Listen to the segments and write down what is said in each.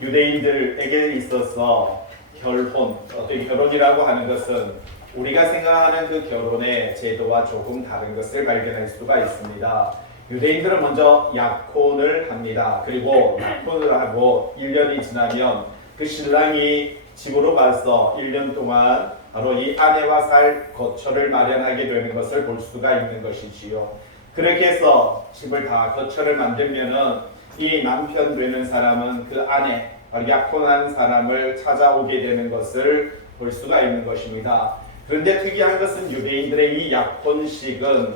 유대인들에게 있어서 어떤 결혼이라고 하는 것은 우리가 생각하는 그 결혼의 제도와 조금 다른 것을 발견할 수가 있습니다. 유대인들은 먼저 약혼을 합니다. 그리고 약혼을 하고 1년이 지나면 그 신랑이 집으로 가서 1년 동안 바로 이 아내와 살 거처를 마련하게 되는 것을 볼 수가 있는 것이지요. 그렇게 해서 집을 다 거처를 만들면은 이 남편 되는 사람은 그 아내, 약혼한 사람을 찾아오게 되는 것을 볼 수가 있는 것입니다. 그런데 특이한 것은 유대인들의 이 약혼식은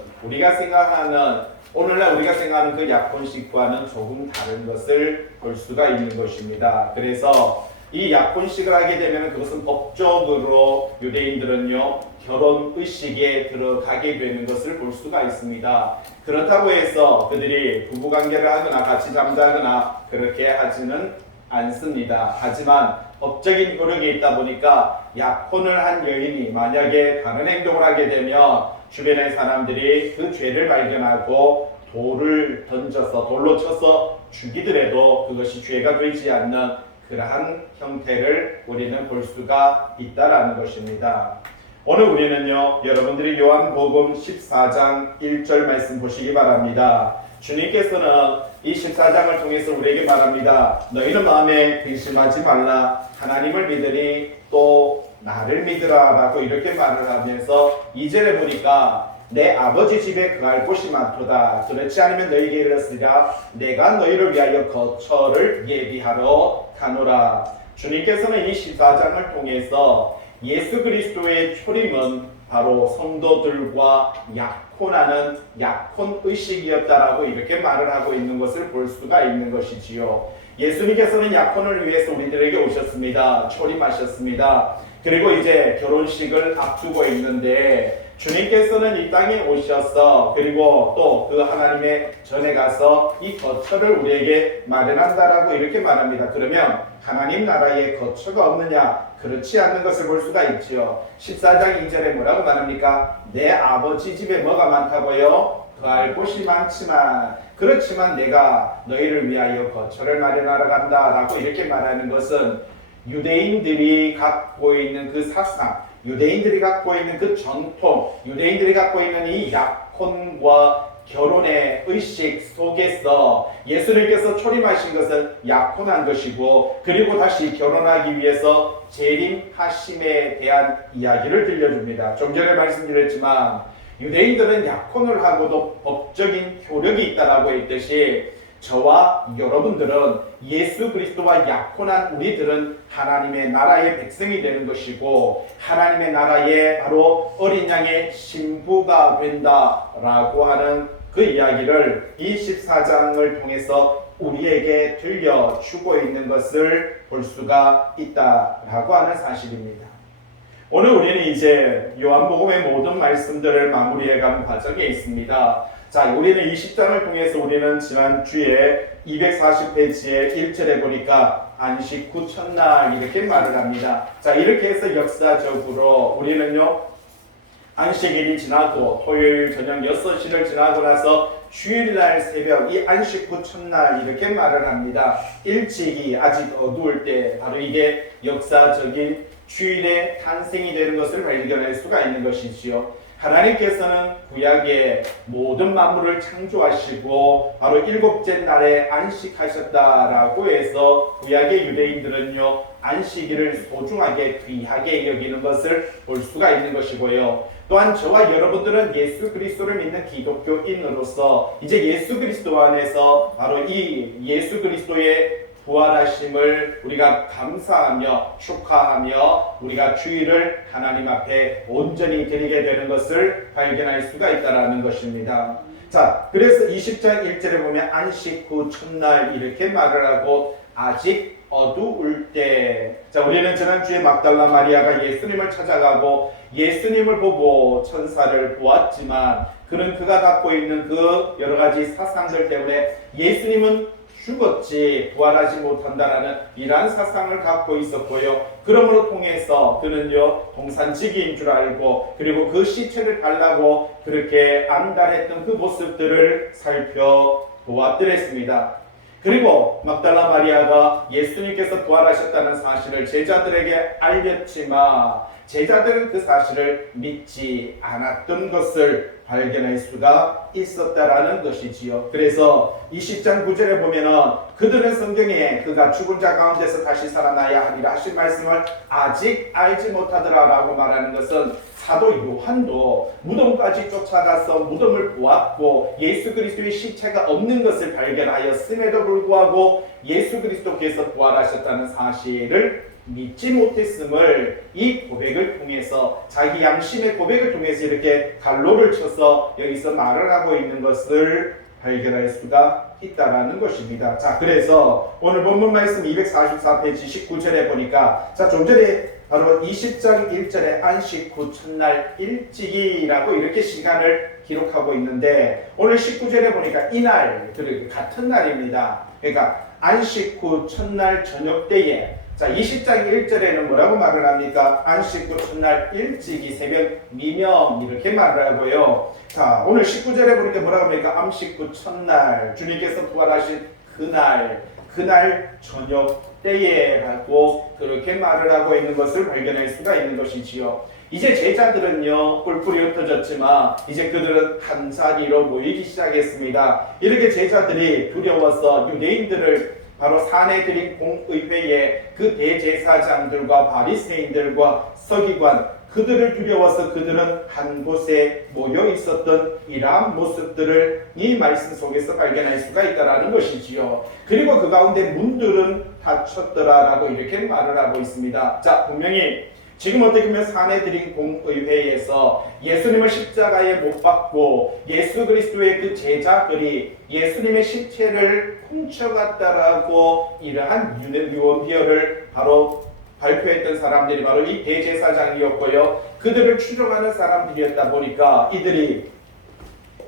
오늘날 우리가 생각하는 그 약혼식과는 조금 다른 것을 볼 수가 있는 것입니다. 그래서 이 약혼식을 하게 되면 그것은 법적으로 유대인들은요 결혼 의식에 들어가게 되는 것을 볼 수가 있습니다. 그렇다고 해서 그들이 부부관계를 하거나 같이 잠자거나 그렇게 하지는 않습니다. 하지만 법적인 효력이 있다 보니까 약혼을 한 여인이 만약에 다른 행동을 하게 되면 주변의 사람들이 그 죄를 발견하고 돌로 쳐서 죽이더라도 그것이 죄가 되지 않는 그러한 형태를 우리는 볼 수가 있다라는 것입니다. 오늘 우리는요, 여러분들이 요한복음 14장 1절 말씀 보시기 바랍니다. 주님께서는 이 14장을 통해서 우리에게 말합니다. 너희는 마음에 근심하지 말라. 하나님을 믿으니 또 나를 믿으라 라고 이렇게 말을 하면서 2절에 보니까 내 아버지 집에 거할 곳이 많도다. 그렇지 않으면 너희에게 이르렀으리라. 내가 너희를 위하여 거처를 예비하러 가노라. 주님께서는 이 14장을 통해서 예수 그리스도의 초림은 바로 성도들과 약혼하는 약혼의식이었다라고 이렇게 말을 하고 있는 것을 볼 수가 있는 것이지요. 예수님께서는 약혼을 위해서 우리들에게 오셨습니다. 초림하셨습니다. 그리고 이제 결혼식을 앞두고 있는데 주님께서는 이 땅에 오셔서 그리고 또 그 하나님의 전에 가서 이 거처를 우리에게 마련한다라고 이렇게 말합니다. 그러면 하나님 나라에 거처가 없느냐? 그렇지 않는 것을 볼 수가 있지요. 14장 2절에 뭐라고 말합니까? 내 아버지 집에 뭐가 많다고요? 거할 곳이 많지만 그렇지만 내가 너희를 위하여 거처를 마련하러 간다라고 이렇게 말하는 것은 유대인들이 갖고 있는 그 사상, 유대인들이 갖고 있는 그 전통, 유대인들이 갖고 있는 이 약혼과 결혼의 의식 속에서 예수님께서 초림하신 것은 약혼한 것이고 그리고 다시 결혼하기 위해서 재림하심에 대한 이야기를 들려줍니다. 좀 전에 말씀드렸지만 유대인들은 약혼을 하고도 법적인 효력이 있다라고 했듯이 저와 여러분들은 예수 그리스도와 약혼한 우리들은 하나님의 나라의 백성이 되는 것이고 하나님의 나라의 바로 어린 양의 신부가 된다라고 하는 그 이야기를 이 14장을 통해서 우리에게 들려주고 있는 것을 볼 수가 있다라고 하는 사실입니다. 오늘 우리는 이제 요한복음의 모든 말씀들을 마무리해가는 과정에 있습니다. 자, 우리는 이 10장을 통해서 우리는 지난주에 240페이지에 1절에 보니까 안식 후 첫날 이렇게 말을 합니다. 자, 이렇게 해서 역사적으로 우리는요 안식일이 지나고 토요일 저녁 6시를 지나고 나서 주일날 새벽 이 안식 후 첫날 이렇게 말을 합니다. 일찍이 아직 어두울 때 바로 이게 역사적인 주일의 탄생이 되는 것을 발견할 수가 있는 것이지요. 하나님께서는 구약의 모든 만물을 창조하시고 바로 일곱째 날에 안식하셨다라고 해서 구약의 유대인들은요 안식일을 소중하게 귀하게 여기는 것을 볼 수가 있는 것이고요. 또한 저와 여러분들은 예수 그리스도를 믿는 기독교인으로서 이제 예수 그리스도 안에서 바로 이 예수 그리스도의 부활하심을 우리가 감사하며 축하하며 우리가 주일을 하나님 앞에 온전히 드리게 되는 것을 발견할 수가 있다는 것입니다. 자, 그래서 20장 1절에 보면 안식 후 첫날 이렇게 말을 하고 아직 어두울 때, 자, 우리는 지난주에 막달라 마리아가 예수님을 찾아가고 예수님을 보고 천사를 보았지만 그는 그가 갖고 있는 그 여러 가지 사상들 때문에 예수님은 죽었지 부활하지 못한다라는 이러한 사상을 갖고 있었고요. 그러므로 통해서 그는요 동산지기인 줄 알고 그리고 그 시체를 달라고 그렇게 안달했던 그 모습들을 살펴보았더랬습니다. 그리고 막달라 마리아가 예수님께서 부활하셨다는 사실을 제자들에게 알렸지만 제자들은 그 사실을 믿지 않았던 것을 발견할 수가 있었다라는 것이지요. 그래서 20장 9절에 보면은 그들은 성경에 그가 죽은 자 가운데서 다시 살아나야 하리라 하신 말씀을 아직 알지 못하더라 라고 말하는 것은 사도 요한도 무덤까지 쫓아가서 무덤을 보았고 예수 그리스도의 시체가 없는 것을 발견하였음에도 불구하고 예수 그리스도께서 부활하셨다는 사실을 믿지 못했음을 이 고백을 통해서 자기 양심의 고백을 통해서 이렇게 갈로를 쳐서 여기서 말을 하고 있는 것을 발견할 수가 있다라는 것입니다. 자, 그래서 오늘 본문 말씀 244페이지 19절에 보니까 자, 좀 전에 바로 20장 1절에 안식 후 첫날 일찍이라고 이렇게 시간을 기록하고 있는데 오늘 19절에 보니까 이날 같은 날입니다. 그러니까 안식 후 첫날 저녁 때에 자, 20장 1절에는 뭐라고 말을 합니까? 안식 후 첫날 일찍이 새벽 미명 이렇게 말을 하고요. 자, 오늘 19절에 보니까 뭐라고 합니까? 안식 후 첫날 주님께서 부활하신 그날 저녁 때에라고 그렇게 말을 하고 있는 것을 발견할 수가 있는 것이지요. 이제 제자들은요 뿔뿔이 흩어졌지만 이제 그들은 한 자리로 모이기 시작했습니다. 이렇게 제자들이 두려워서 유대인들을 바로 사내들인 공의회에 그 대제사장들과 바리새인들과 서기관 그들을 두려워서 그들은 한 곳에 모여 있었던 이러한 모습들을 이 말씀 속에서 발견할 수가 있다라는 것이지요. 그리고 그 가운데 문들은 닫혔더라라고 이렇게 말을 하고 있습니다. 자, 분명히 지금 어떻게 보면 사내들인 공의회에서 예수님을 십자가에 못 박고 예수 그리스도의 그 제자들이 예수님의 시체를 훔쳐갔다라고 이러한 유언비어를 바로 발표했던 사람들이 바로 이 대제사장이었고요. 그들을 추종하는 사람들이었다 보니까 이들이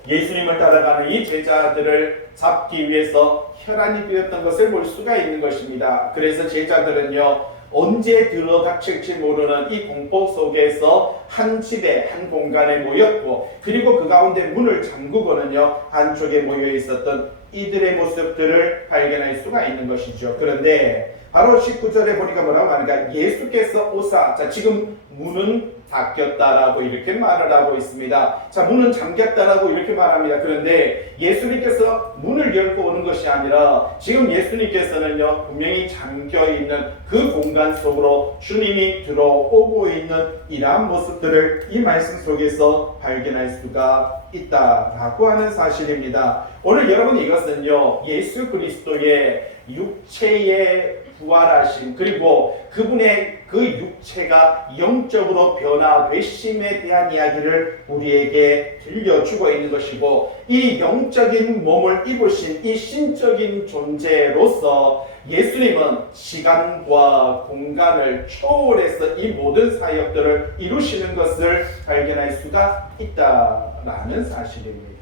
예수님을 따라가는 이 제자들을 잡기 위해서 혈안이 되었던 것을 볼 수가 있는 것입니다. 그래서 제자들은요 언제 들어닥칠지 모르는 이 공포 속에서 한 집에 한 공간에 모였고 그리고 그 가운데 문을 잠그고는요 한쪽에 모여 있었던 이들의 모습들을 발견할 수가 있는 것이죠. 그런데 바로 19절에 보니까 뭐라고 하는가? 예수께서 오사. 자, 지금 문은 닫혔다라고 이렇게 말을 하고 있습니다. 자, 문은 잠겼다라고 이렇게 말합니다. 그런데 예수님께서 문을 열고 오는 것이 아니라 지금 예수님께서는요 분명히 잠겨있는 그 공간 속으로 주님이 들어오고 있는 이러한 모습들을 이 말씀 속에서 발견할 수가 있다라고 하는 사실입니다. 오늘 여러분 이것은요 예수 그리스도의 육체의 부활하심 그리고 그분의 그 육체가 영적으로 변화되심에 대한 이야기를 우리에게 들려주고 있는 것이고 이 영적인 몸을 입으신 이 신적인 존재로서 예수님은 시간과 공간을 초월해서 이 모든 사역들을 이루시는 것을 발견할 수가 있다라는 사실입니다.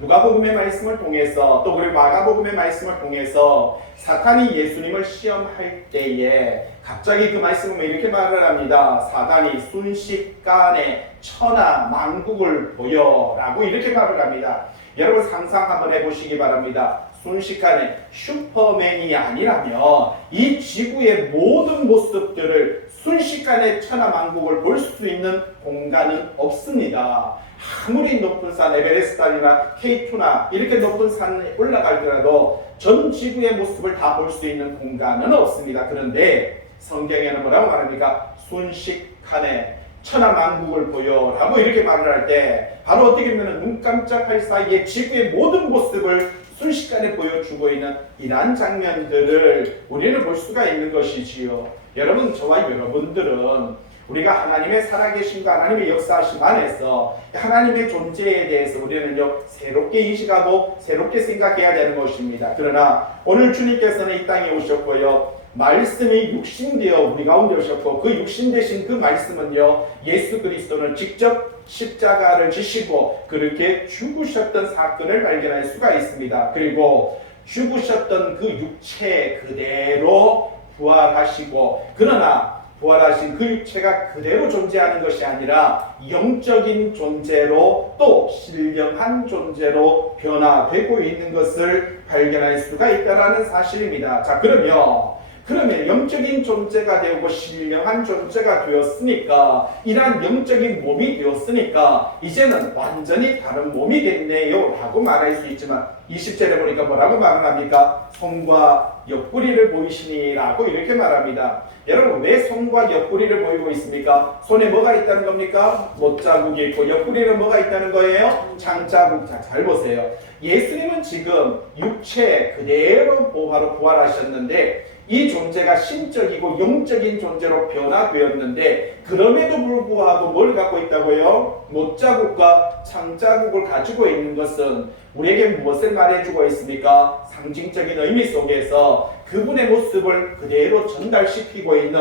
누가복음의 말씀을 통해서 또 그리고 마가복음의 말씀을 통해서 사탄이 예수님을 시험할 때에 갑자기 그 말씀은 이렇게 말을 합니다. 사탄이 순식간에 천하 만국을 보여라고 이렇게 말을 합니다. 여러분 상상 한번 해보시기 바랍니다. 순식간에 슈퍼맨이 아니라면 이 지구의 모든 모습들을 순식간에 천하 만국을 볼 수 있는 공간은 없습니다. 아무리 높은 산 에베레스트나 K2나 이렇게 높은 산에 올라갈더라도 전 지구의 모습을 다 볼 수 있는 공간은 없습니다. 그런데 성경에는 뭐라고 말합니까? 순식간에 천하 만국을 보여라고 이렇게 말을 할 때 바로 어떻게 보면 눈 깜짝할 사이에 지구의 모든 모습을 순식간에 보여주고 있는 이러한 장면들을 우리는 볼 수가 있는 것이지요. 여러분 저와 여러분들은 우리가 하나님의 살아계심과 하나님의 역사하심 안에서 하나님의 존재에 대해서 우리는요 새롭게 인식하고 새롭게 생각해야 되는 것입니다. 그러나 오늘 주님께서는 이 땅에 오셨고요 말씀이 육신되어 우리 가운데 오셨고 그 육신 되신 그 말씀은요 예수 그리스도는 직접 십자가를 지시고 그렇게 죽으셨던 사건을 발견할 수가 있습니다. 그리고 죽으셨던 그 육체 그대로 부활하시고 그러나 부활하신 그 육체가 그대로 존재하는 것이 아니라 영적인 존재로 또 신령한 존재로 변화되고 있는 것을 발견할 수가 있다는 사실입니다. 자, 그러면 영적인 존재가 되고 신령한 존재가 되었으니까, 이러한 영적인 몸이 되었으니까 이제는 완전히 다른 몸이 됐네요 라고 말할 수 있지만, 20절에 보니까 뭐라고 말을 합니까? 손과 옆구리를 보이시니 라고 이렇게 말합니다. 여러분, 왜 손과 옆구리를 보이고 있습니까? 손에 뭐가 있다는 겁니까? 못자국이 있고, 옆구리는 뭐가 있다는 거예요? 장자국. 자, 잘 보세요. 예수님은 지금 육체 그대로 바로 부활하셨는데, 이 존재가 신적이고 영적인 존재로 변화되었는데, 그럼에도 불구하고 뭘 갖고 있다고요? 못자국과 창자국을 가지고 있는 것은 우리에게 무엇을 말해주고 있습니까? 상징적인 의미 속에서 그분의 모습을 그대로 전달시키고 있는,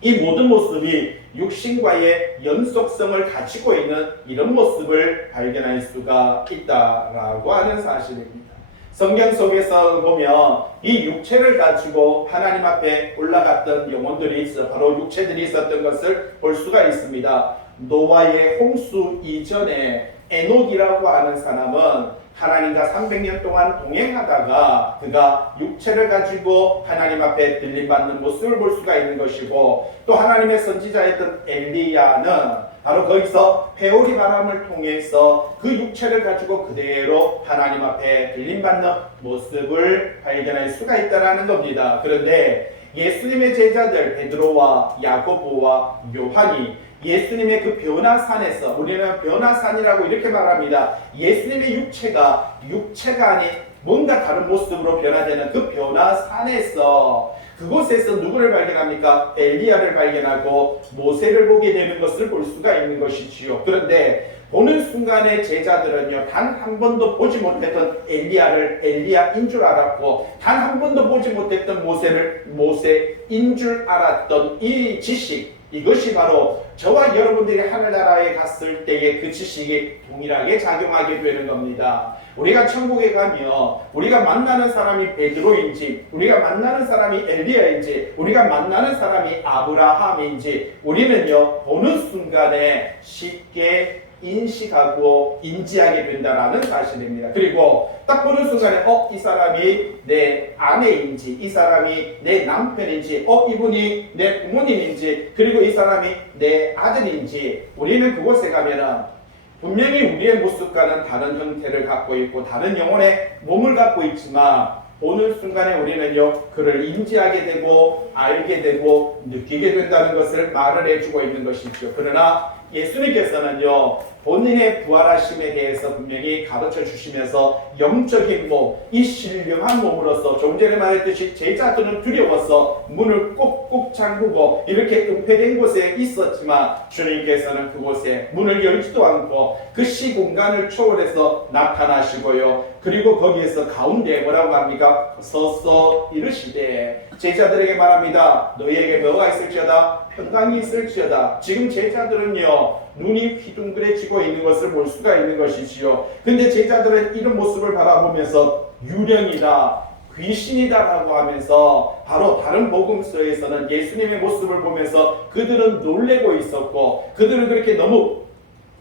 이 모든 모습이 육신과의 연속성을 가지고 있는 이런 모습을 발견할 수가 있다라고 하는 사실입니다. 성경 속에서 보면 이 육체를 가지고 하나님 앞에 올라갔던 영혼들이 있어, 바로 육체들이 있었던 것을 볼 수가 있습니다. 노아의 홍수 이전에 에녹이라고 하는 사람은 하나님과 300년 동안 동행하다가 그가 육체를 가지고 하나님 앞에 들림받는 모습을 볼 수가 있는 것이고, 또 하나님의 선지자였던 엘리야는 바로 거기서 회오리 바람을 통해서 그 육체를 가지고 그대로 하나님 앞에 들림받는 모습을 발견할 수가 있다는 겁니다. 그런데 예수님의 제자들 베드로와 야고보와 요한이 예수님의 그 변화산에서, 우리는 변화산이라고 이렇게 말합니다. 예수님의 육체가 아닌 뭔가 다른 모습으로 변화되는 그 변화산에서, 그곳에서 누구를 발견합니까? 엘리야를 발견하고 모세를 보게 되는 것을 볼 수가 있는 것이지요. 그런데 보는 순간에 제자들은요, 단 한 번도 보지 못했던 엘리야를 엘리야인 줄 알았고, 단 한 번도 보지 못했던 모세를 모세인 줄 알았던 이 지식, 이것이 바로 저와 여러분들이 하늘나라에 갔을 때의 그 지식이 동일하게 작용하게 되는 겁니다. 우리가 천국에 가면 우리가 만나는 사람이 베드로인지, 우리가 만나는 사람이 엘리야인지, 우리가 만나는 사람이 아브라함인지 우리는요, 보는 순간에 쉽게 인식하고 인지하게 된다는 사실입니다. 그리고 딱 보는 순간에 이 사람이 내 아내인지, 이 사람이 내 남편인지, 이분이 내 부모님인지, 그리고 이 사람이 내 아들인지, 우리는 그곳에 가면은 분명히 우리의 모습과는 다른 형태를 갖고 있고 다른 영혼의 몸을 갖고 있지만, 보는 순간에 우리는요, 그를 인지하게 되고 알게 되고 느끼게 된다는 것을 말을 해주고 있는 것이죠. 그러나 예수님께서는요, 본인의 부활하심에 대해서 분명히 가르쳐 주시면서 영적인 몸, 이 신령한 몸으로서 좀 전에 말했듯이 제자들은 두려워서 문을 꼭꼭 잠그고 이렇게 은폐된 곳에 있었지만, 주님께서는 그곳에 문을 열지도 않고 그 시공간을 초월해서 나타나시고요, 그리고 거기에서 가운데 뭐라고 합니까? 서서 이르시되, 제자들에게 말합니다. 너희에게 뭐가 있을지어다? 평강이 있을지어다. 지금 제자들은요, 눈이 휘둥그레지고 있는 것을 볼 수가 있는 것이지요. 근데 제자들은 이런 모습을 바라보면서 유령이다, 귀신이다라고 하면서, 바로 다른 복음서에서는 예수님의 모습을 보면서 그들은 놀래고 있었고, 그들은 그렇게 너무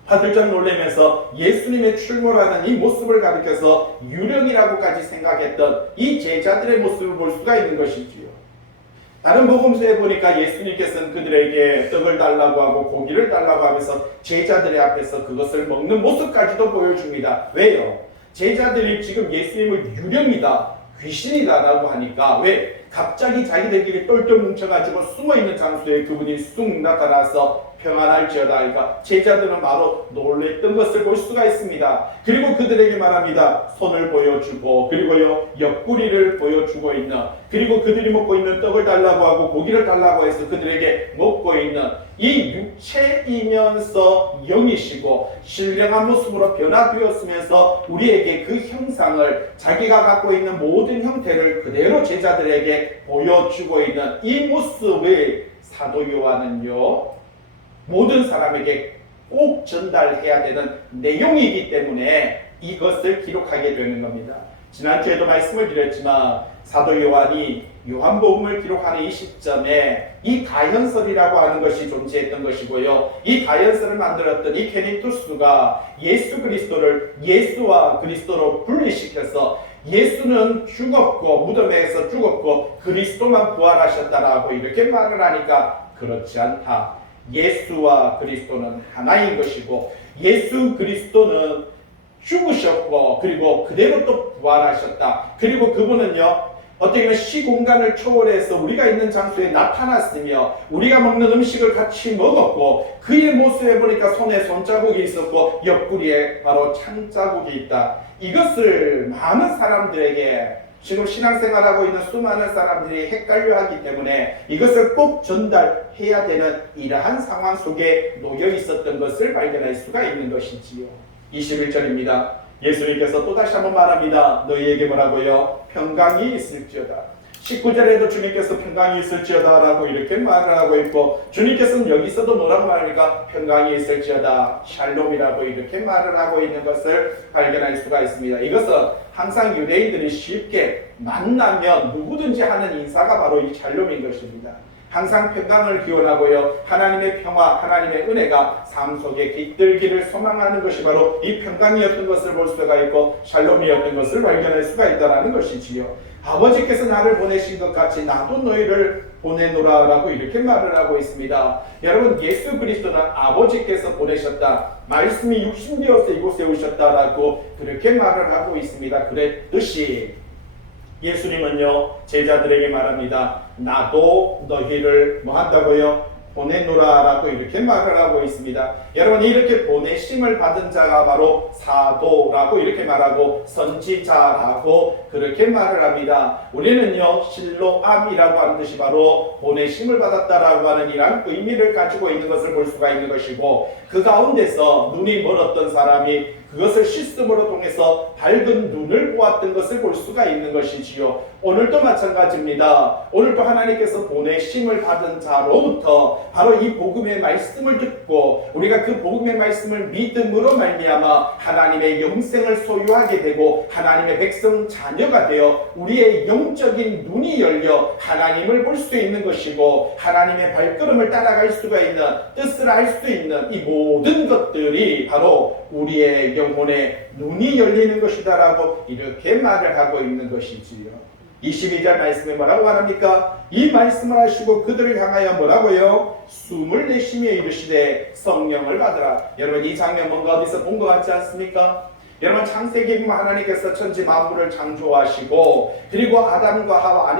화들짝 놀라면서 예수님의 출몰하는 이 모습을 가리켜서 유령이라고까지 생각했던 이 제자들의 모습을 볼 수가 있는 것이지요. 다른 복음서에 보니까 예수님께서는 그들에게 떡을 달라고 하고 고기를 달라고 하면서 제자들의 앞에서 그것을 먹는 모습까지도 보여줍니다. 왜요? 제자들이 지금 예수님을 유령이다, 귀신이다 라고 하니까, 왜? 갑자기 자기들끼리 똘똘 뭉쳐가지고 숨어있는 장소에 그분이 쑥 나타나서 평안할지어다 하니까 제자들은 바로 놀랬던 것을 볼 수가 있습니다. 그리고 그들에게 말합니다. 손을 보여주고, 그리고요, 옆구리를 보여주고 있는, 그리고 그들이 먹고 있는 떡을 달라고 하고 고기를 달라고 해서 그들에게 먹고 있는 이 육체이면서 영이시고 신령한 모습으로 변화되었으면서 우리에게 그 형상을, 자기가 갖고 있는 모든 형태를 그대로 제자들에게 보여주고 있는 이 모습을 사도 요한은요, 모든 사람에게 꼭 전달해야 되는 내용이기 때문에 이것을 기록하게 되는 겁니다. 지난주에도 말씀을 드렸지만 사도 요한이 요한복음을 기록하는 이 시점에 이 가현설이라고 하는 것이 존재했던 것이고요. 이 가현설을 만들었던 이 케니투스가 예수 그리스도를 예수와 그리스도로 분리시켜서 예수는 죽었고 무덤에서 죽었고 그리스도만 부활하셨다라고 이렇게 말을 하니까 그렇지 않다. 예수와 그리스도는 하나인 것이고 예수 그리스도는 죽으셨고 그리고 그대로 또 부활하셨다. 그리고 그분은요 어떻게 보면 시공간을 초월해서 우리가 있는 장소에 나타났으며 우리가 먹는 음식을 같이 먹었고 그의 모습에 보니까 손에 손자국이 있었고 옆구리에 바로 창자국이 있다. 이것을 많은 사람들에게 지금 신앙생활하고 있는 수많은 사람들이 헷갈려하기 때문에 이것을 꼭 전달해야 되는 이러한 상황 속에 놓여 있었던 것을 발견할 수가 있는 것이지요. 21절입니다. 예수님께서 또다시 한번 말합니다. 너희에게 뭐라고요? 평강이 있을지어다. 19절에도 주님께서 평강이 있을지어다 라고 이렇게 말을 하고 있고 주님께서는 여기서도 뭐라고 말하니까 평강이 있을지어다 샬롬이라고 이렇게 말을 하고 있는 것을 발견할 수가 있습니다. 이것은 항상 유대인들이 쉽게 만나면 누구든지 하는 인사가 바로 이 샬롬인 것입니다. 항상 평강을 기원하고요. 하나님의 평화, 하나님의 은혜가 삶 속에 깃들기를 소망하는 것이 바로 이 평강이었던 것을 볼 수가 있고 샬롬이었던 것을 발견할 수가 있다는 것이지요. 아버지께서 나를 보내신 것 같이 나도 너희를 보내노라 라고 이렇게 말을 하고 있습니다. 여러분 예수 그리스도는 아버지께서 보내셨다. 말씀이 육신되어서 이곳에 오셨다라고 그렇게 말을 하고 있습니다. 그랬듯이 예수님은요 제자들에게 말합니다. 나도 너희를 뭐 한다고요? 보내노라 라고 이렇게 말을 하고 있습니다. 여러분 이렇게 보내심을 받은 자가 바로 사도라고 이렇게 말하고 선지자라고 그렇게 말을 합니다. 우리는요 실로암이라고 하는 뜻이 바로 보내심을 받았다라고 하는 이런 의미를 가지고 있는 것을 볼 수가 있는 것이고 그 가운데서 눈이 멀었던 사람이 그것을 시스템으로 통해서 밝은 눈을 보았던 것을 볼 수가 있는 것이지요. 오늘도 마찬가지입니다. 오늘도 하나님께서 보내심을 받은 자로부터 바로 이 복음의 말씀을 듣고 우리가 그 복음의 말씀을 믿음으로 말미암아 하나님의 영생을 소유하게 되고 하나님의 백성 자녀가 되어 우리의 영적인 눈이 열려 하나님을 볼 수 있는 것이고 하나님의 발걸음을 따라갈 수가 있는 뜻을 알 수 있는 이 모든 것들이 바로 우리의 영혼의 눈이 열리는 것이다 라고 이렇게 말을 하고 있는 것이지요. 22절 말씀에 뭐라고 말합니까? 이 말씀을 하시고 그들을 향하여 뭐라고요? 숨을 내쉬며 이르시되 성령을 받으라. 여러분 이 장면 뭔가 어디서 본 것 같지 않습니까? 여러분 창세기 보면 하나님께서 천지 만물을 창조하시고 그리고 아담과 하와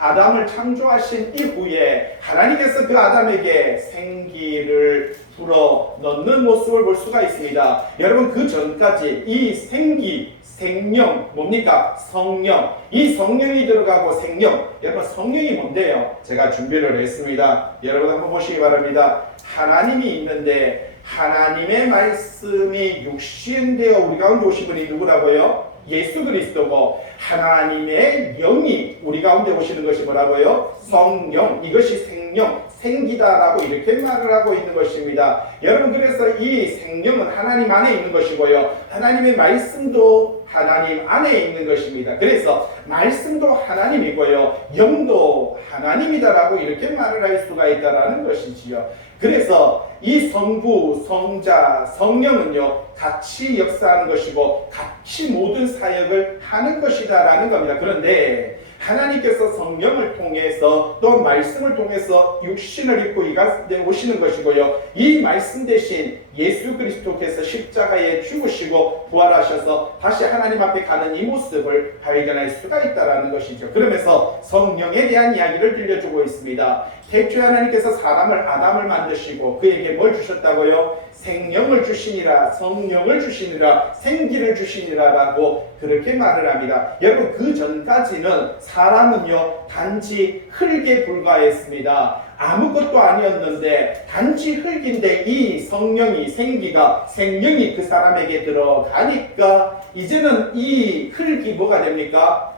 아담을 창조하신 이후에 하나님께서 그 아담에게 생기를 불어 넣는 모습을 볼 수가 있습니다. 여러분 그 전까지 이 생명 뭡니까? 성령. 이 성령이 들어가고 생명. 여러분 성령이 뭔데요? 제가 준비를 했습니다. 여러분 한번 보시기 바랍니다. 하나님이 있는데 하나님의 말씀이 육신되어 우리 가운데 오신 분이 누구라고요? 예수 그리스도고 하나님의 영이 우리 가운데 오시는 것이 뭐라고요? 성령. 이것이 생명, 생기다라고 이렇게 말을 하고 있는 것입니다. 여러분 그래서 이 생명은 하나님 안에 있는 것이고요. 하나님의 말씀도 하나님 안에 있는 것입니다. 그래서 말씀도 하나님이고요. 영도 하나님이다라고 이렇게 말을 할 수가 있다라는 것이지요. 그래서 이 성부, 성자, 성령은요 같이 역사하는 것이고 같이 모든 사역을 하는 것이다라는 겁니다. 그런데 하나님께서 성령을 통해서 또 말씀을 통해서 육신을 입고 이 가운데 오시는 것이고요. 이 말씀 대신 예수 그리스도께서 십자가에 죽으시고 부활하셔서 다시 하나님 앞에 가는 이 모습을 발견할 수가 있다는 것이죠. 그러면서 성령에 대한 이야기를 들려주고 있습니다. 태초에 하나님께서 사람을 아담을 만드시고 그에게 뭘 주셨다고요? 생명을 주시니라, 성령을 주시니라, 생기를 주시니라 라고 그렇게 말을 합니다. 여러분 그 전까지는 사람은요 단지 흙에 불과했습니다. 아무것도 아니었는데 단지 흙인데 이 성령이 생명이 그 사람에게 들어가니까 이제는 이 흙이 뭐가 됩니까?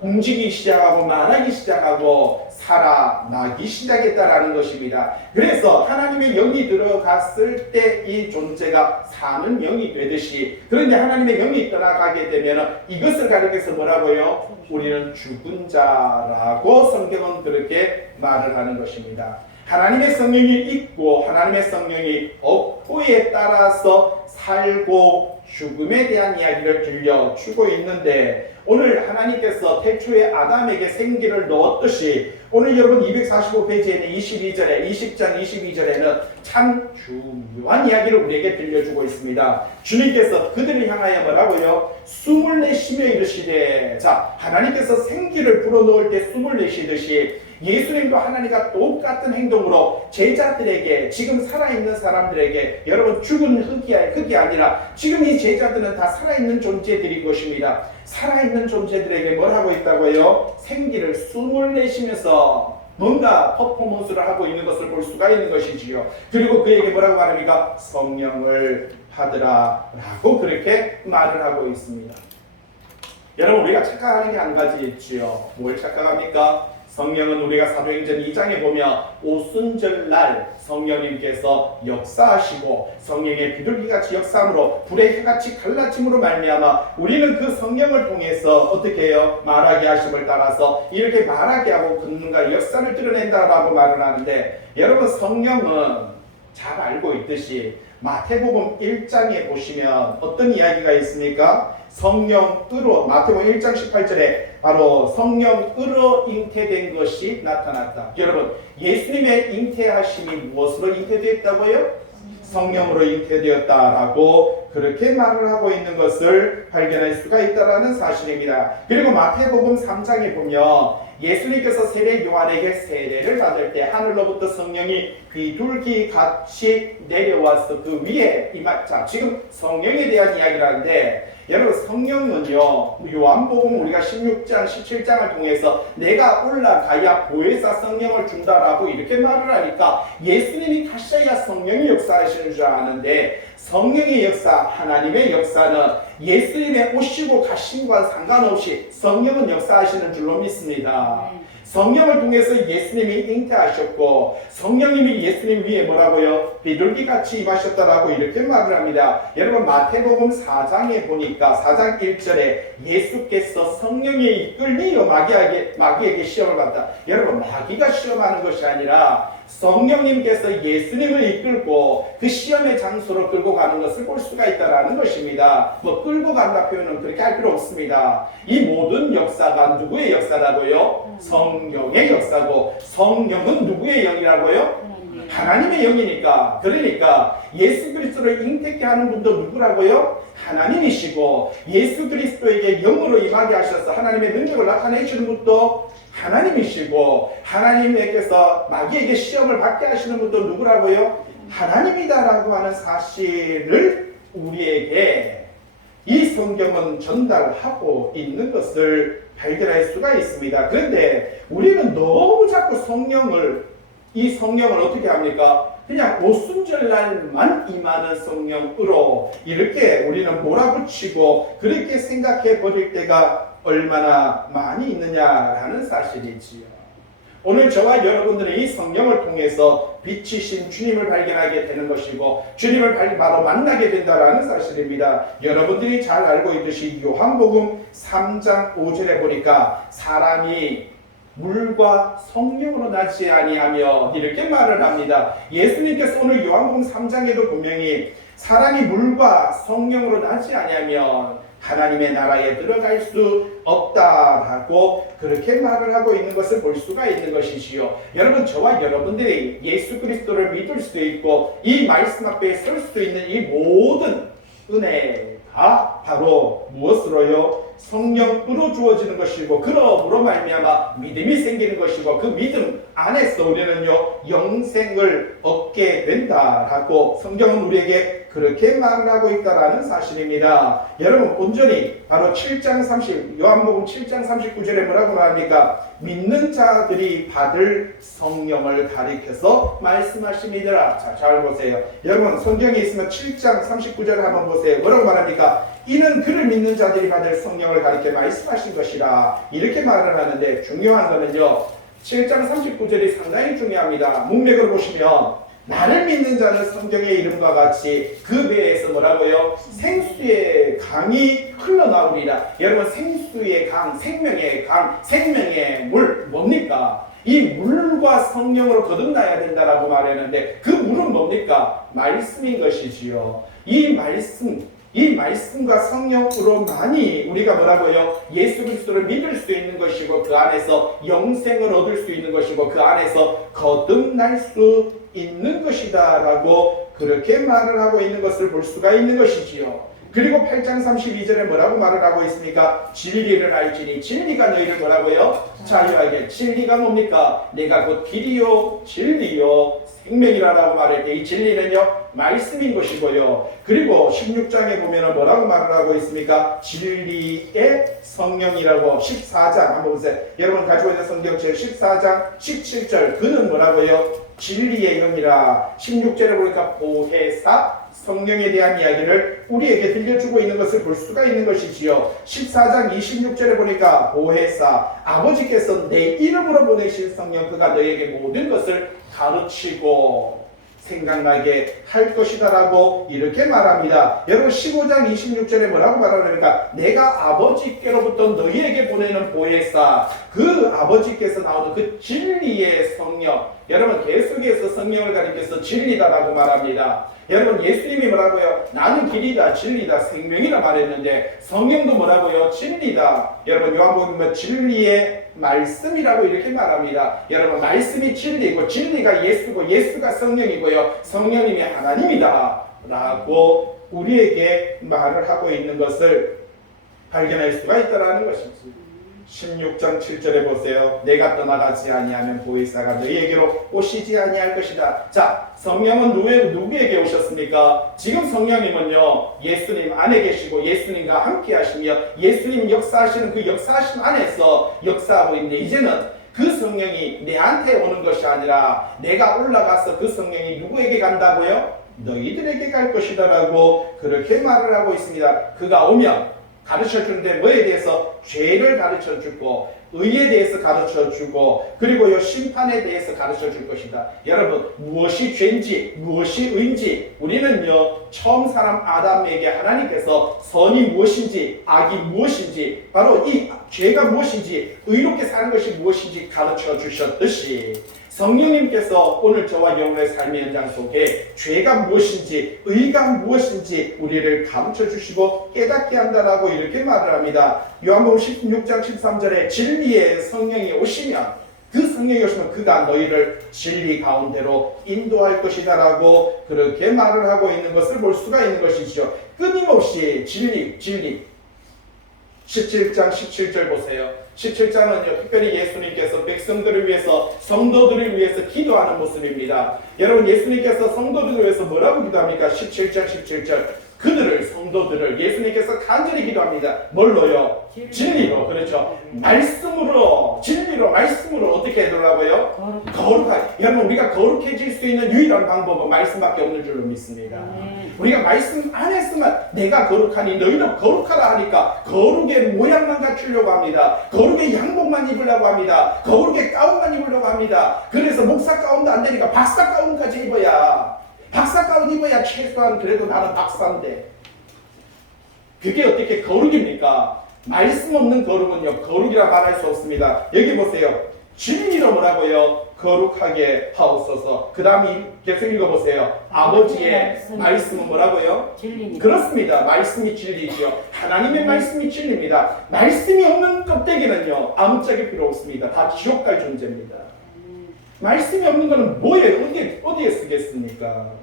움직이기 시작하고 말하기 시작하고 살아나기 시작했다라는 것입니다. 그래서 하나님의 영이 들어갔을 때 이 존재가 사는 영이 되듯이, 그런데 하나님의 영이 떠나가게 되면 이것을 가리켜서 뭐라고요? 우리는 죽은 자라고 성경은 그렇게 말을 하는 것입니다. 하나님의 성령이 있고 하나님의 성령이 없고에 따라서 살고 죽음에 대한 이야기를 들려주고 있는데, 오늘 하나님께서 태초에 아담에게 생기를 넣었듯이 오늘 여러분 245페이지에는 22절에 20장 22절에는 참 중요한 이야기를 우리에게 들려주고 있습니다. 주님께서 그들을 향하여 뭐라고요? 숨을 내쉬며 이르시되, 자, 하나님께서 생기를 불어넣을 때 숨을 내쉬듯이 예수님도 하나님과 똑같은 행동으로 제자들에게, 지금 살아있는 사람들에게, 여러분 죽은 흙이 아니라 지금 이 제자들은 다 살아있는 존재들인 것입니다. 살아있는 존재들에게 뭘 하고 있다고요? 생기를, 숨을 내쉬면서 뭔가 퍼포먼스를 하고 있는 것을 볼 수가 있는 것이지요. 그리고 그에게 뭐라고 말합니까? 성령을 받으라 라고 그렇게 말을 하고 있습니다. 여러분, 우리가 착각하는 게 한 가지 있지요. 뭘 착각합니까? 성령은 우리가 사도행전 2장에 보면 오순절날 성령님께서 역사하시고 성령의 비둘기같이 역사함으로 불의 해같이 갈라짐으로 말미암아 우리는 그 성령을 통해서 어떻게 해요? 말하게 하심을 따라서 이렇게 말하게 하고 걷는가 역사를 드러낸다라고 말을 하는데, 여러분 성령은 잘 알고 있듯이 마태복음 1장에 보시면 어떤 이야기가 있습니까? 성령으로, 마태복음 1장 18절에 바로 성령으로 잉태된 것이 나타났다. 여러분, 예수님의 잉태하심이 무엇으로 잉태되었다고요? 성령으로 잉태되었다라고 그렇게 말을 하고 있는 것을 발견할 수가 있다라는 사실입니다. 그리고 마태복음 3장에 보면 예수님께서 세례 요한에게 세례를 받을 때 하늘로부터 성령이 비둘기 같이 내려와서 그 위에 임했자. 지금 성령에 대한 이야기를 하는데, 여러분 성령은요, 요한복음 우리가 16장 17장을 통해서 내가 올라가야 보혜사 성령을 준다라고 이렇게 말을 하니까 예수님이 가셔야 성령이 역사하시는 줄 아는데, 성령의 역사, 하나님의 역사는 예수님의 오시고 가심과 상관없이 성령은 역사하시는 줄로 믿습니다. 성령을 통해서 예수님이 잉태하셨고 성령님이 예수님 위에 뭐라고요? 비둘기같이 임하셨다라고 이렇게 말을 합니다. 여러분 마태복음 4장에 보니까 4장 1절에 예수께서 성령에 이끌리어 마귀에게 시험을 받다. 여러분 마귀가 시험하는 것이 아니라 성령님께서 예수님을 이끌고 그 시험의 장소로 끌고 가는 것을 볼 수가 있다는 것입니다. 뭐 끌고 간다 표현은 그렇게 할 필요 없습니다. 이 모든 역사가 누구의 역사라고요? 성령의 역사고, 성령은 누구의 영이라고요? 하나님의 영이니까. 그러니까 예수 그리스도를 잉태케 하는 분도 누구라고요? 하나님이시고, 예수 그리스도에게 영으로 임하게 하셔서 하나님의 능력을 나타내시는 분도 하나님이시고, 하나님께서 마귀에게 시험을 받게 하시는 분도 누구라고요? 하나님이다라고 하는 사실을 우리에게 이 성경은 전달하고 있는 것을 발견할 수가 있습니다. 그런데 우리는 너무 자꾸 이 성령을 어떻게 합니까? 그냥 오순절날만 임하는 성령으로 이렇게 우리는 몰아붙이고 그렇게 생각해 버릴 때가 얼마나 많이 있느냐라는 사실이지요. 오늘 저와 여러분들은 이 성령을 통해서 빛이신 주님을 발견하게 되는 것이고 주님을 바로 만나게 된다는 사실입니다. 여러분들이 잘 알고 있듯이 요한복음 3장 5절에 보니까 사람이 물과 성령으로 나지 아니하며 이렇게 말을 합니다. 예수님께서 오늘 요한복음 3장에도 분명히 사람이 물과 성령으로 나지 아니하면 하나님의 나라에 들어갈 수 없다라고 그렇게 말을 하고 있는 것을 볼 수가 있는 것이지요. 여러분 저와 여러분들이 예수 그리스도를 믿을 수 있고 이 말씀 앞에 설 수 있는 이 모든 은혜가 바로 무엇으로요? 성령으로 주어지는 것이고 그러므로 말미암아 믿음이 생기는 것이고 그 믿음 안에서 우리는요 영생을 얻게 된다라고 성경은 우리에게 그렇게 말을 하고 있다라는 사실입니다. 여러분 온전히 바로 7장 30 요한복음 7장 39절에 뭐라고 말합니까? 믿는 자들이 받을 성령을 가리켜서 말씀하십니다. 자, 잘 보세요. 여러분 성경에 있으면 7장 39절을 한번 보세요. 뭐라고 말합니까? 이는 그를 믿는 자들이 받을 성령을 가리켜 말씀하신 것이라 이렇게 말을 하는데 중요한 거는요 7장 39절이 상당히 중요합니다. 문맥을 보시면 나를 믿는 자는 성경의 이름과 같이 그 배에서 뭐라고요? 생수의 강이 흘러나오리라. 여러분 생수의 강, 생명의 강, 생명의 물 뭡니까? 이 물과 성령으로 거듭나야 된다라고 말했는데 그 물은 뭡니까? 말씀인 것이지요. 이 말씀과 성령으로만이 우리가 뭐라고요? 예수 그리스도를 믿을 수 있는 것이고 그 안에서 영생을 얻을 수 있는 것이고 그 안에서 거듭날 수 있는 것이다 라고 그렇게 말을 하고 있는 것을 볼 수가 있는 것이지요. 그리고 8장 32절에 뭐라고 말을 하고 있습니까? 진리를 알지니 진리가 너희를 뭐라고요? 자유하게. 진리가 뭡니까? 내가 곧 길이요 진리요 생명이라고 말할 때 이 진리는요 말씀인 것이고요. 그리고 16장에 보면 뭐라고 말을 하고 있습니까? 진리의 성령이라고 14장 한번 보세요. 여러분 가지고 있는 성경책 14장 17절 그는 뭐라고요? 진리의 영이라. 16절에 보니까 보혜사 성령에 대한 이야기를 우리에게 들려주고 있는 것을 볼 수가 있는 것이지요. 14장 26절에 보니까 보혜사 아버지께서 내 이름으로 보내신 성령 그가 너에게 모든 것을 가르치고 생각나게 할 것이다 라고 이렇게 말합니다. 여러분 15장 26절에 뭐라고 말하니까 내가 아버지께로부터 너희에게 보내는 보혜사 그 아버지께서 나오는 그 진리의 성령 여러분 계속해서 성령을 가리켜서 진리다라고 말합니다. 여러분 예수님이 뭐라고요? 나는 길이다 진리다 생명이라 말했는데 성령도 뭐라고요? 진리다. 여러분 요한복음 진리의 말씀이라고 이렇게 말합니다. 여러분 말씀이 진리이고 진리가 예수고 예수가 성령이고요 성령님이 하나님이다 라고 우리에게 말을 하고 있는 것을 발견할 수가 있다는 것입니다. 16장 7절에 보세요. 내가 떠나가지 아니하면 보혜사가 너희에게로 오시지 아니할 것이다. 자, 성령은 누구에게 오셨습니까? 지금 성령님은요 예수님 안에 계시고 예수님과 함께 하시며 예수님 역사하시는 그 역사하신 안에서 역사하고 있는데 이제는 그 성령이 내한테 오는 것이 아니라 내가 올라가서 그 성령이 누구에게 간다고요? 너희들에게 갈 것이다 라고 그렇게 말을 하고 있습니다. 그가 오면 가르쳐주는데 뭐에 대해서? 죄를 가르쳐주고 의에 대해서 가르쳐주고 그리고 심판에 대해서 가르쳐줄 것이다. 여러분 무엇이 죄인지 무엇이 의인지 우리는요 처음 사람 아담에게 하나님께서 선이 무엇인지 악이 무엇인지 바로 이 죄가 무엇인지 의롭게 사는 것이 무엇인지 가르쳐 주셨듯이 성령님께서 오늘 저와 여러분의 삶의 현장 속에 죄가 무엇인지 의가 무엇인지 우리를 가르쳐 주시고 깨닫게 한다라고 이렇게 말을 합니다. 요한복음 16장 13절에 진리의 성령이 오시면 그 성령이 오시면 그가 너희를 진리 가운데로 인도할 것이다 라고 그렇게 말을 하고 있는 것을 볼 수가 있는 것이죠. 끊임없이 진리 17장 17절 보세요. 17장은요 특별히 예수님께서 백성들을 위해서 성도들을 위해서 기도하는 모습입니다. 여러분 예수님께서 성도들을 위해서 뭐라고 기도합니까? 17장 17절 그들을 성도들을 예수님께서 간절히 기도합니다. 뭘로요? 진리로. 그렇죠. 말씀으로 진리로 말씀으로 어떻게 해달라고요? 거룩하게. 여러분 우리가 거룩해질 수 있는 유일한 방법은 말씀밖에 없는 줄로 믿습니다. 우리가 말씀 안에서만 내가 거룩하니 너희도 거룩하라 하니까 거룩의 모양만 갖추려고 합니다. 거룩의 양복만 입으려고 합니다. 거룩의 가운만 입으려고 합니다. 그래서 목사 가운도 안 되니까 박사 가운까지 입어야 박사 가운 입어야 최소한 그래도 나는 박사인데 그게 어떻게 거룩입니까? 말씀 없는 거룩은요 거룩이라 말할 수 없습니다. 여기 보세요. 진리로 뭐라고요? 거룩하게 하옵소서. 그 다음에 계속 읽어보세요. 아버지의 말씀은 뭐라고요? 진리입니다. 그렇습니다. 말씀이 진리죠. 하나님의 말씀이 진리입니다. 말씀이 없는 껍데기는요 아무짝에 필요 없습니다. 다 지옥 갈 존재입니다. 말씀이 없는 거는 뭐예요? 어디에 쓰겠습니까?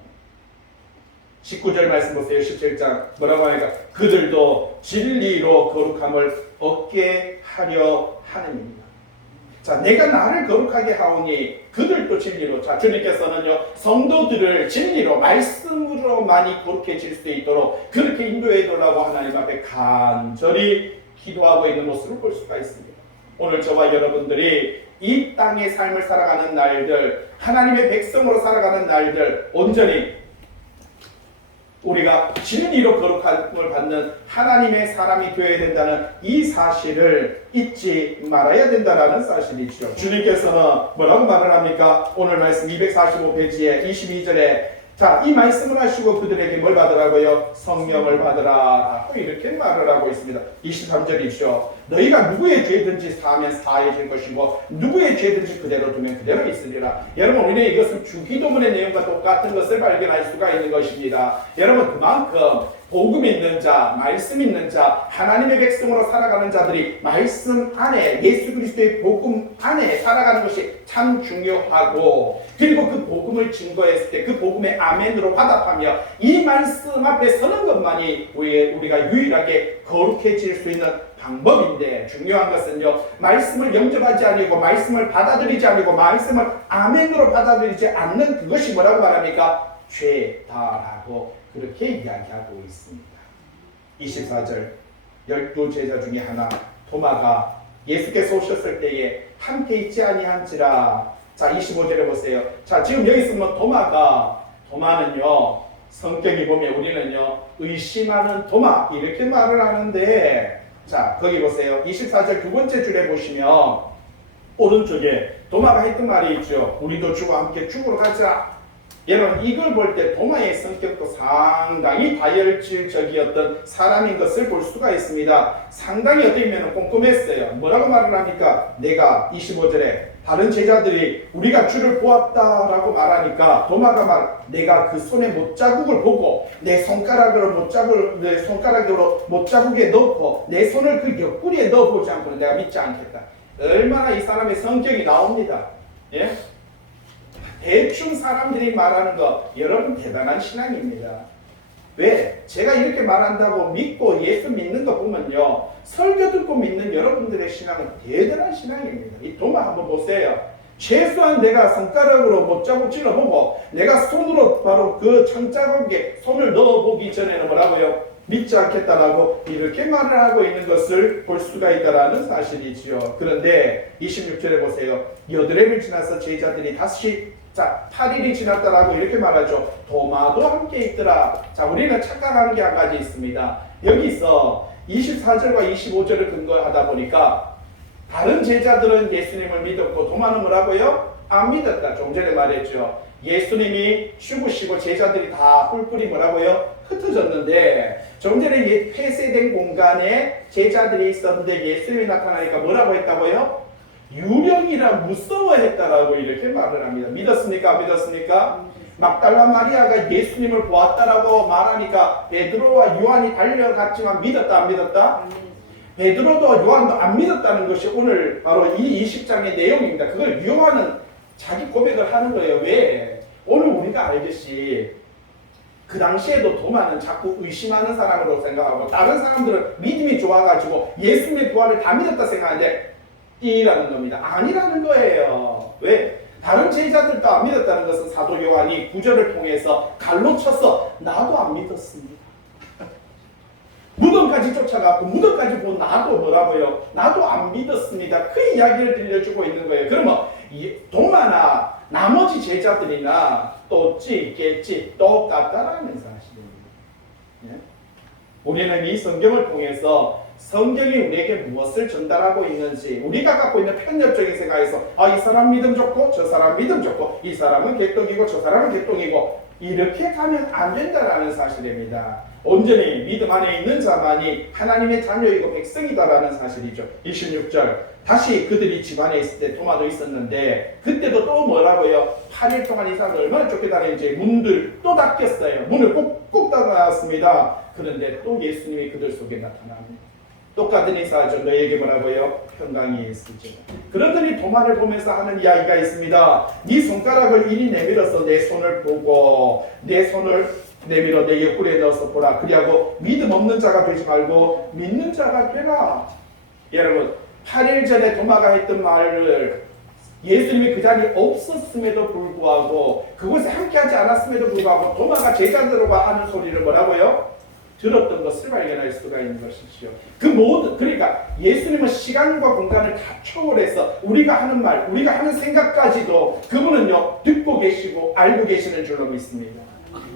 19절 말씀 보세요. 17장 뭐라고 하니까 그들도 진리로 거룩함을 얻게 하려 하느니라. 자, 내가 나를 거룩하게 하오니 그들도 진리로. 자, 주님께서는요 성도들을 진리로 말씀으로 많이 거룩해질 수 있도록 그렇게 인도해 달라고 하나님 앞에 간절히 기도하고 있는 모습을 볼 수가 있습니다. 오늘 저와 여러분들이 이 땅의 삶을 살아가는 날들 하나님의 백성으로 살아가는 날들 온전히 우리가 진리로 거룩함을 받는 하나님의 사람이 되어야 된다는 이 사실을 잊지 말아야 된다는 사실이죠. 주님께서는 뭐라고 말을 합니까? 오늘 말씀 245페이지에 22절에 자, 이 말씀을 하시고 그들에게 뭘 받으라고요? 성령을 받으라. 이렇게 말을 하고 있습니다. 23절이죠. 너희가 누구의 죄든지 사하면 사해질 것이고 누구의 죄든지 그대로 두면 그대로 있으리라. 여러분, 우리는 이것은 주기도문의 내용과 똑같은 것을 발견할 수가 있는 것입니다. 여러분, 그만큼 복음 있는 자, 말씀 있는 자, 하나님의 백성으로 살아가는 자들이 말씀 안에, 예수 그리스도의 복음 안에 살아가는 것이 참 중요하고, 그리고 그 복음을 증거했을 때 그 복음의 아멘으로 화답하며 이 말씀 앞에 서는 것만이 우리가 유일하게 거룩해질 수 있는 방법인데, 중요한 것은요, 말씀을 영접하지 아니고 말씀을 받아들이지 아니고 말씀을 아멘으로 받아들이지 않는 그것이 뭐라고 말합니까? 죄다라고 그렇게 이야기하고 있습니다. 24절 12제자 중에 하나 도마가 예수께서 오셨을 때에 함께 있지 아니한지라. 자, 25절에 보세요. 자, 지금 여기 있으면 도마는요, 성격이 보면 우리는요, 의심하는 도마 이렇게 말을 하는데, 자, 거기 보세요. 24절 두 번째 줄에 보시면 오른쪽에 도마가 했던 말이 있죠. 우리도 주와 함께 죽으러 가자. 여러분, 이걸 볼 때 도마의 성격도 상당히 다혈질적이었던 사람인 것을 볼 수가 있습니다. 상당히 어떻게 보면 꼼꼼했어요. 뭐라고 말을 합니까? 내가 25절에 다른 제자들이 우리가 주를 보았다라고 말하니까 도마가 내가 그 손의 못자국을 보고 내 손가락으로 못자국에 넣고 내 손을 그 옆구리에 넣어보지 않고는 내가 믿지 않겠다. 얼마나 이 사람의 성격이 나옵니다. 예? 대충 사람들이 말하는 거, 여러분 대단한 신앙입니다. 왜? 제가 이렇게 말한다고 믿고 예수 믿는 거 보면요, 설교 듣고 믿는 여러분들의 신앙은 대단한 신앙입니다. 이 도마 한번 보세요. 최소한 내가 손가락으로 못자국 찔러보고 내가 손으로 바로 그 창자국에 손을 넣어보기 전에는 뭐라고요? 믿지 않겠다라고 이렇게 말을 하고 있는 것을 볼 수가 있다는 사실이지요. 그런데 26절에 보세요. 여드레를 지나서 제자들이 다시 8일이 지났다라고 이렇게 말하죠. 도마도 함께 있더라. 자, 우리는 착각하는 게 한 가지 있습니다. 여기서 24절과 25절을 근거하다 보니까 다른 제자들은 예수님을 믿었고 도마는 뭐라고요? 안 믿었다. 좀 전에 말했죠. 예수님이 죽으시고 제자들이 다 뿔뿔이 뭐라고요? 흩어졌는데 좀 전에 폐쇄된 공간에 제자들이 있었는데 예수님이 나타나니까 뭐라고 했다고요? 유령이라 무서워했다라고 이렇게 말을 합니다. 믿었습니까? 안 믿었습니까? 막달라 마리아가 예수님을 보았다라고 말하니까 베드로와 요한이 달려갔지만 믿었다 안 믿었다? 베드로도 요한도 안 믿었다는 것이 오늘 바로 이 20장의 내용입니다. 그걸 요한은 자기 고백을 하는 거예요. 왜? 오늘 우리가 알듯이 그 당시에도 도마는 자꾸 의심하는 사람으로 생각하고 다른 사람들은 믿음이 좋아가지고 예수님의 부활을 다 믿었다 생각하는데 이라는 겁니다. 아니라는 거예요. 왜? 다른 제자들도 안 믿었다는 것은 사도 요한이 구절을 통해서 갈로 쳐서 나도 안 믿었습니다. 무덤까지 쫓아가고 무덤까지 본 나도 뭐라고요? 나도 안 믿었습니다. 그 이야기를 들려주고 있는 거예요. 그러면 도마나 나머지 제자들이나 또찌, 깨찌 똑같다라는 사실입니다. 예? 우리는 이 성경을 통해서 성경이 우리에게 무엇을 전달하고 있는지, 우리가 갖고 있는 편협적인 생각에서 이 사람 믿음 좋고 저 사람 믿음 좋고 이 사람은 개똥이고 저 사람은 개똥이고 이렇게 가면 안 된다라는 사실입니다. 온전히 믿음 안에 있는 자만이 하나님의 자녀이고 백성이다라는 사실이죠. 26절 다시 그들이 집안에 있을 때 도마도 있었는데 그때도 또 뭐라고요? 8일 동안 이 사람들 얼마나 쫓겨다니는지 문들 또 닫혔어요. 문을 꾹꾹 닫아놨습니다. 그런데 또 예수님이 그들 속에 나타납니다. 똑같은 인사하죠. 너에게 뭐라고요? 평강이 있으죠. 그러더니 도마를 보면서 하는 이야기가 있습니다. 네 손가락을 이리 내밀어서 내 손을 보고 내 손을 내밀어 내 옆구리에 넣어서 보라. 그리하고 믿음 없는 자가 되지 말고 믿는 자가 되라. 여러분 8일 전에 도마가 했던 말을 예수님이 그 자리에 없었음에도 불구하고 그곳에 함께하지 않았음에도 불구하고 도마가 제자들과 하는 소리를 뭐라고요? 들었던 것을 발견할 수가 있는 것이죠. 그 모든, 그러니까 예수님은 시간과 공간을 다 초월해서 우리가 하는 말, 우리가 하는 생각까지도 그분은요 듣고 계시고 알고 계시는 줄로 믿습니다.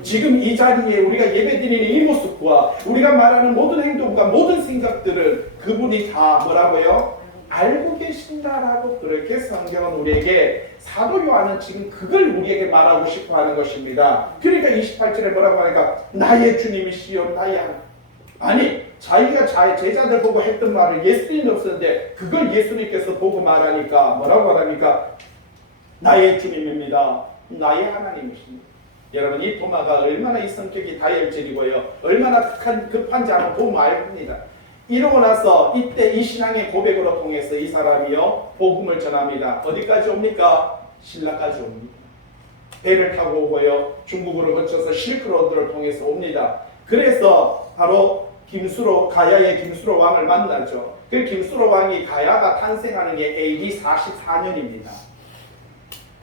지금 이 자리에 우리가 예배드리는 이 모습과 우리가 말하는 모든 행동과 모든 생각들을 그분이 다 뭐라고요? 알고 계신다라고 그렇게 성경은 우리에게 사도 요한은 지금 그걸 우리에게 말하고 싶어 하는 것입니다. 그러니까 28절에 뭐라고 하니까 나의 주님이시여 나의 아니 자기가 제자들 보고 했던 말을 예수님이 없었는데 그걸 예수님께서 보고 말하니까 뭐라고 하니까 나의 주님입니다. 나의 하나님이십니다. 여러분 이 도마가 얼마나 이 성격이 다혈질이고요. 얼마나 급한지 한번 보면 알습니다. 이러고 나서 이때 이 신앙의 고백으로 통해서 이 사람이요 복음을 전합니다. 어디까지 옵니까? 신라까지 옵니다. 배를 타고 오고요. 중국으로 거쳐서 실크로드를 통해서 옵니다. 그래서 바로 가야의 김수로 왕을 만나죠. 그 김수로 왕이 가야가 탄생하는 게 AD 44년입니다.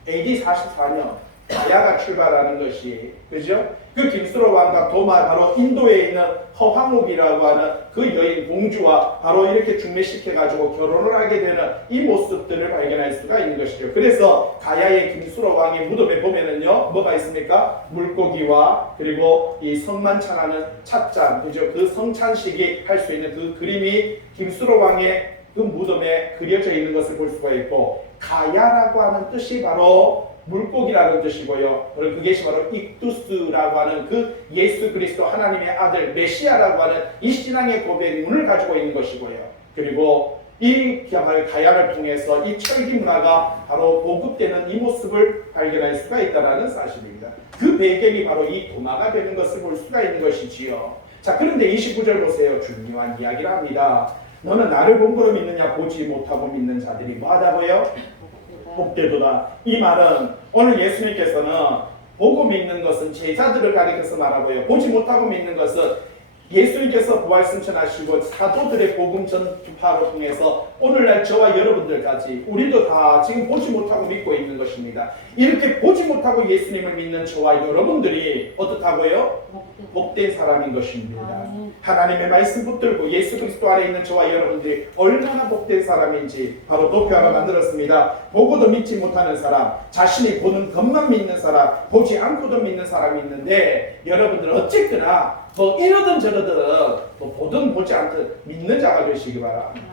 AD 44년 가야가 출발하는 것이 그죠? 그 김수로 왕과 도마 바로 인도에 있는 허황옥이라고 하는 그 여인 공주와 바로 이렇게 중매시켜 가지고 결혼을 하게 되는 이 모습들을 발견할 수가 있는 것이죠. 그래서 가야의 김수로 왕의 무덤에 보면은요 뭐가 있습니까? 물고기와 그리고 이 성만찬하는 찻잔 그죠? 그 성찬식이 할 수 있는 그 그림이 김수로 왕의 그 무덤에 그려져 있는 것을 볼 수가 있고 가야라고 하는 뜻이 바로 물고기라는 뜻이고요. 그것이 바로 익두스라고 하는 그 예수 그리스도 하나님의 아들 메시아라고 하는 이 신앙의 고백문을 가지고 있는 것이고요. 그리고 이 가야를 통해서 이 철기 문화가 바로 보급되는 이 모습을 발견할 수가 있다는 사실입니다. 그 배경이 바로 이 도마가 되는 것을 볼 수가 있는 것이지요. 자, 그런데 29절 보세요. 중요한 이야기를 합니다. 너는 나를 본거로 믿느냐 보지 못하고 믿는 자들이 뭐하다고요? 복되도다. 이 말은 오늘 예수님께서는 보고 믿는 것은 제자들을 가리켜서 말하고요. 보지 못하고 믿는 것은 예수님께서 부활승천하시고 사도들의 복음 전파로 통해서 오늘날 저와 여러분들까지 우리도 다 지금 보지 못하고 믿고 있는 것입니다. 이렇게 보지 못하고 예수님을 믿는 저와 여러분들이 어떻다고요? 복된 사람인 것입니다. 하나님의 말씀 붙들고 예수 그리스도 안에 있는 저와 여러분들이 얼마나 복된 사람인지 바로 도표 하나 만들었습니다. 보고도 믿지 못하는 사람, 자신이 보는 것만 믿는 사람, 보지 않고도 믿는 사람이 있는데 여러분들은 어쨌거나 뭐 이러든 저러든 뭐 보든 보지 않든 믿는 자가 되시기 바랍니다.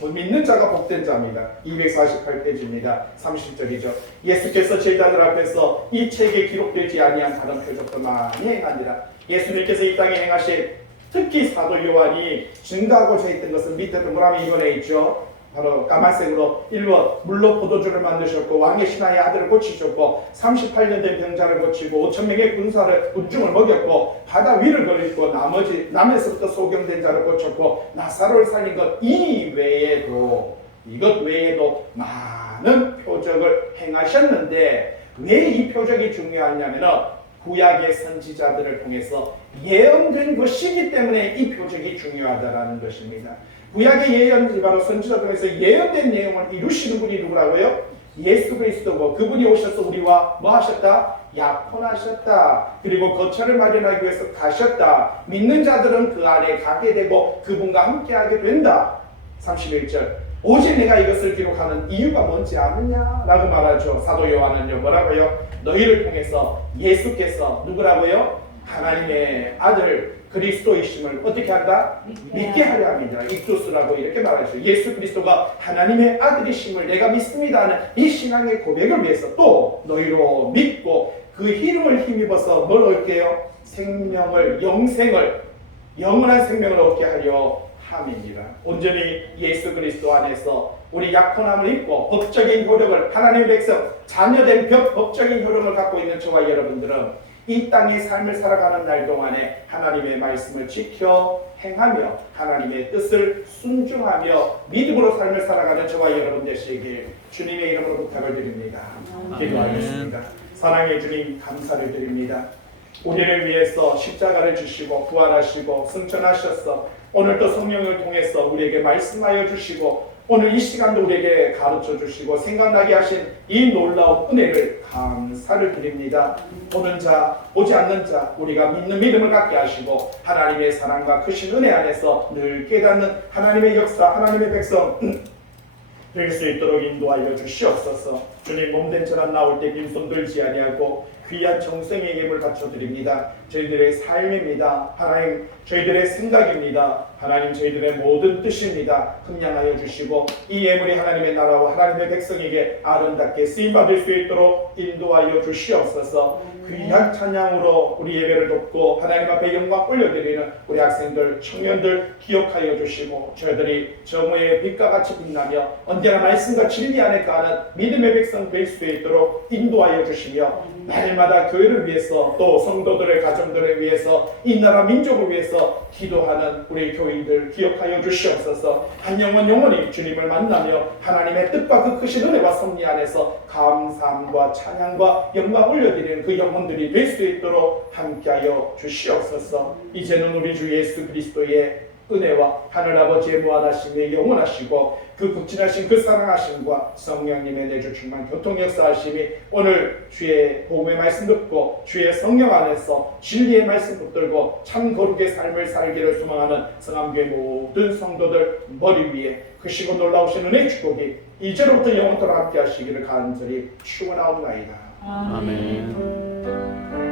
믿는 자가 복된 자입니다. 248페이지입니다. 30절이죠. 예수께서 제자들 앞에서 이 책에 기록되지 아니한 다른 표적도 많이 행하니라. 예수님께서 이 땅에 행하신 특히 사도 요한이 증가하고자 했던 것은 밑에 동그라미 이번에 있죠. 바로 까만색으로 1번 물로 포도주를 만드셨고 왕의 신하의 아들을 고치셨고 38년 된 병자를 고치고 5,000명의 군중을 먹였고 바다 위를 걸으시고 남에서부터 소경된 자를 고쳤고 나사로를 살린 것 이것 외에도 많은 표적을 행하셨는데 왜 이 표적이 중요하냐면은 구약의 선지자들을 통해서 예언된 것이기 때문에 이 표적이 중요하다는 것입니다. 구약의 예언이 바로 선지자들에서 예언된 내용을 이루시는 분이 누구라고요? 예수 그리스도고 그분이 오셔서 우리와 뭐 하셨다? 약혼하셨다. 그리고 거처를 마련하기 위해서 가셨다. 믿는 자들은 그 안에 가게 되고 그분과 함께하게 된다. 31절 오직 내가 이것을 기록하는 이유가 뭔지 아느냐? 라고 말하죠. 사도 요한은요 뭐라고요? 너희를 통해서 예수께서 누구라고요? 하나님의 아들 그리스도이심을 어떻게 한다? 믿게 하려 합니다. 익두스라고 이렇게 말하죠. 예수 그리스도가 하나님의 아들이심을 내가 믿습니다 하는 이 신앙의 고백을 위해서 또 너희로 믿고 그 이름을 힘입어서 뭘 얻게요? 영원한 생명을 얻게 하려 함입니다. 온전히 예수 그리스도 안에서 우리 약혼함을 입고 법적인 효력을 하나님의 백성 자녀된 법적인 효력을 갖고 있는 저와 여러분들은 이 땅의 삶을 살아가는 날 동안에 하나님의 말씀을 지켜 행하며 하나님의 뜻을 순종하며 믿음으로 삶을 살아가는 저와 여러분 되시길 주님의 이름으로 부탁을 드립니다. 기도하겠습니다. 사랑의 주님 감사를 드립니다. 우리를 위해서 십자가를 주시고 부활하시고 승천하셔서 오늘 또 성령을 통해서 우리에게 말씀하여 주시고 오늘 이 시간도 우리에게 가르쳐 주시고 생각나게 하신 이 놀라운 은혜를 감사를 드립니다. 보는 자, 보지 않는 자, 우리가 믿는 믿음을 갖게 하시고 하나님의 사랑과 크신 은혜 안에서 늘 깨닫는 하나님의 역사, 하나님의 백성 될 수 있도록 인도하여 주시옵소서. 주님 몸된 저랑 나올 때 빈손 들지 아니하고 귀한 정성의 예물 바쳐드립니다. 저희들의 삶입니다. 하나님 저희들의 생각입니다. 하나님 저희들의 모든 뜻입니다. 흠양하여 주시고 이 예물이 하나님의 나라와 하나님의 백성에게 아름답게 쓰임받을 수 있도록 인도하여 주시옵소서. 귀한 찬양으로 우리 예배를 돕고 하나님 앞에 영광 올려드리는 우리 학생들, 청년들 기억하여 주시고 저희들이 정오의 빛과 같이 빛나며 언제나 말씀과 진리 안에 가는 믿음의 백성 될 수 있도록 인도하여 주시며 날마다 교회를 위해서 또 성도들의 가정들을 위해서 이 나라 민족을 위해서 기도하는 우리 교인들 기억하여 주시옵소서. 한 영혼 영혼이 주님을 만나며 하나님의 뜻과 그 크신 은혜와 섭리 안에서 감사함과 찬양과 영광 올려드리는 그 영혼들이 될 수 있도록 함께하여 주시옵소서. 이제는 우리 주 예수 그리스도의 은혜와 하늘아버지의 무한하심이 영원하시고 그 극진하신 그 사랑하심과 성령님의 내주 충만 교통 역사하심이 오늘 주의 복음의 말씀 듣고 주의 성령 안에서 진리의 말씀 붙들고 참 거룩의 삶을 살기를 소망하는 성암교회 모든 성도들 머리 위에 크시고 놀라우신 은혜의 축복이 이제로부터 영원토록 함께 하시기를 간절히 축원하옵나이다. 아멘.